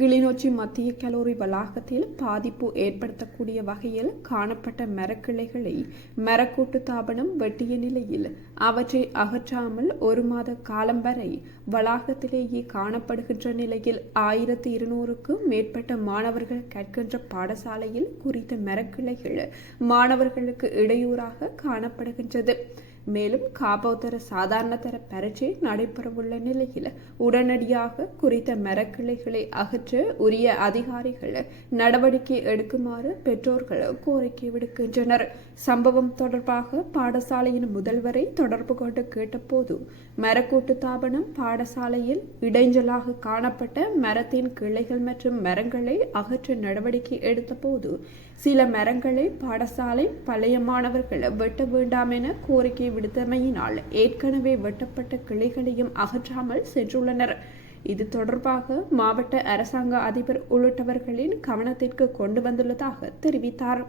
கிளிநொச்சி மத்திய கல்லூரி வளாகத்தில் பாதிப்பு ஏற்படுத்தக்கூடிய வகையில் காணப்பட்ட மரக்கிளைகளை மரக்கூட்டு தாபனம் வெட்டிய நிலையில் அவற்றை அகற்றாமல் ஒரு மாத காலம் வரை வளாகத்திலேயே காணப்படுகின்ற நிலையில் ஆயிரத்தி இருநூறுக்கும் மேற்பட்ட மாணவர்கள் கற்கின்ற பாடசாலையில் குறித்த மரக்கிளைகள் மாணவர்களுக்கு இடையூறாக காணப்படுகின்றது. மேலும் காபோதர சாதாரண தர பரீட்சை நடைபெறவுள்ள நிலையில் உடனடியாக குறித்த மரக்கிளைகளை அகற்ற உரிய அதிகாரிகள் நடவடிக்கை எடுக்குமாறு பெற்றோர்கள் கோரிக்கை விடுக்கின்றனர். சம்பவம் தொடர்பாக பாடசாலையின் முதல்வரை தொடர்பு கொண்டு கேட்டபோது மரக்கூட்டு தாபனம் பாடசாலையில் இடைஞ்சலாக காணப்பட்ட மரத்தின் கிளைகள் மற்றும் மரங்களை அகற்ற நடவடிக்கை எடுத்தபோது சில மரங்களை பாடசாலை பழைய மாணவர்கள் வெட்ட வேண்டாம் என கோரிக்கை விடுத்தமையினால் ஏற்கனவே வெட்டப்பட்ட கிளைகளையும் அகற்றாமல் சென்றுள்ளனர். இது தொடர்பாக மாவட்ட அரசாங்க அதிபர் உள்ளிட்டவர்களின் கவனத்திற்கு கொண்டு வந்துள்ளதாக தெரிவித்தார்.